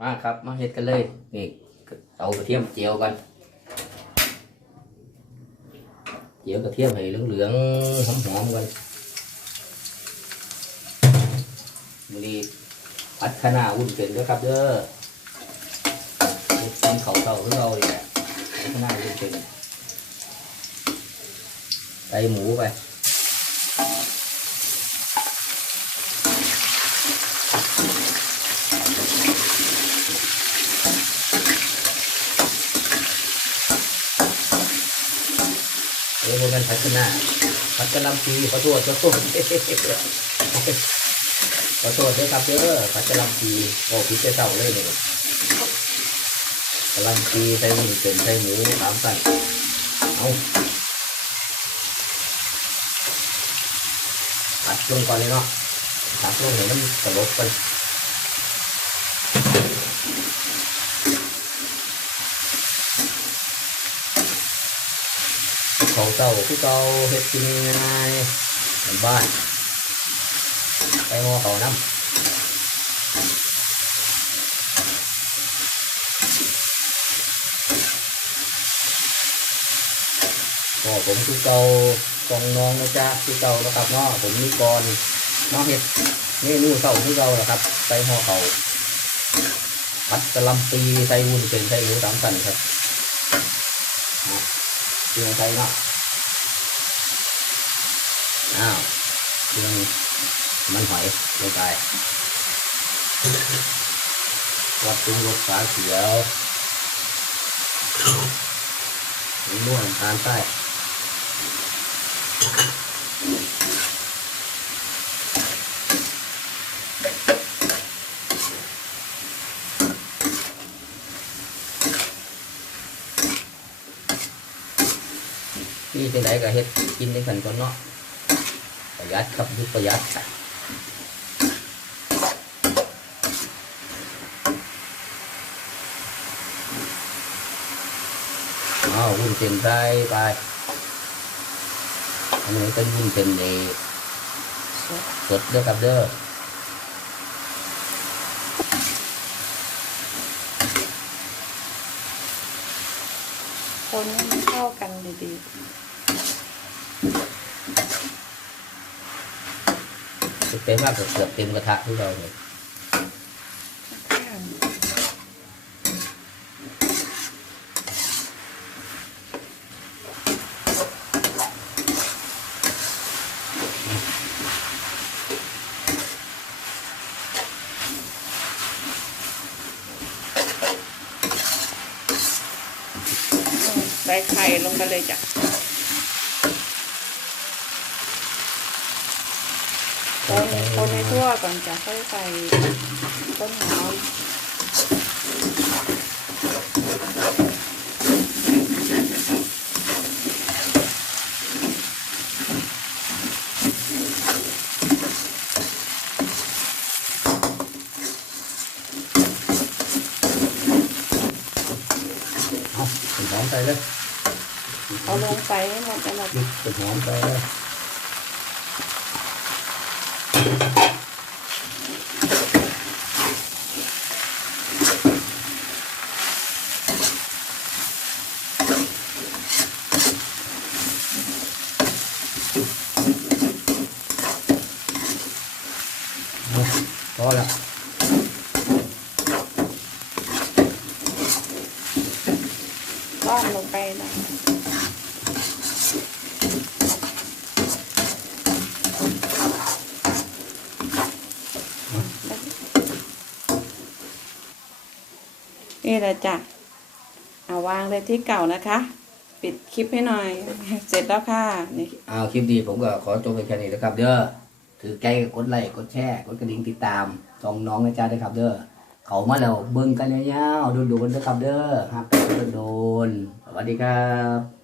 มาครับ มาเฮ็ดกันเลย นี่เอากระเทียมเจียวกันเจียวกระเทียมให้เหลืองๆหอมๆกันมือนี้พัดขนาวุ่นเส้นด้วยครับเด้อเฮ็ดเป็นเขาเต่าของเราเนี่ยพัดขนาวุ่นเส้นใส่หมูไป เอ้ยมันพัฒนาพัฒนาปีขอโทษขอโทษขอโทษด้วยครับเด้อพัฒนาปีโอ้พี่เจ้าเลยเนี่ยกำลังปีใส่หมูเป็นใส่หมูสามสั่นเอาตัดลงก่อนเลยเนาะตัดลงเห็นมันสลบกัน เจ้าที่เก่าเฮ็ดกินง่ายๆบ้านไปหม้อเขาน้ำก็ผมคือเก่ากองน้องนะจ๊ะคือเก่านะครับเนาะผมนี่ก่อนน้องเห็ดเมนูเก่าคือเก่าแหละครับ ใส่ห่อเขาผัดกะหล่ำปีใส่วุ้นเส้นใส่หมูสามสันครับอะเครื่องใส่เนาะ อ้าวเครื่องมันหอยลงไปวัดปรุงรสฝาเขียวนุ่นทานใต้นี่เป็นไรก็เฮ็ดกินได้กันก่อนเนาะ ประหยัดครับยุคประหยัดเอาวุ้นเส้นใส่ไปอันนี้เป็นวุ้นเส้นในสดเด้อครับเด้อคนให้มันเข้ากันดีๆ เต็มมากเกือบเต็มกระทะที่เราเลยๆข้างใส่ไข่ลงไปเลยจ้ะ คนคนให้ทั่วก่อนจ้ะค่อยใส่ต้นหอมเอาเป็นหอมไปเลยเอาลงไปให้หมดจะหมดนี่เป็นหอมไปเลย เอาพอแล้ว ต้อ นี่แหละจ้ะเอาวางเลยที่เก่านะคะ ปิดคลิปให้หน่อย เสร็จแล้วค่ะนี่เอาคลิปดีผมก็ขอจบไปแค่นี้นะครับ เด้อถือใจกดไลค์กดแชร์กดกระดิ่งติดตามสองน้องนะจ๊ะด้วยครับ เด้อเขามาแล้วเบิ่งกันยาวๆดูๆนะครับ เด้อฮักกันโดนๆสวัสดีครับ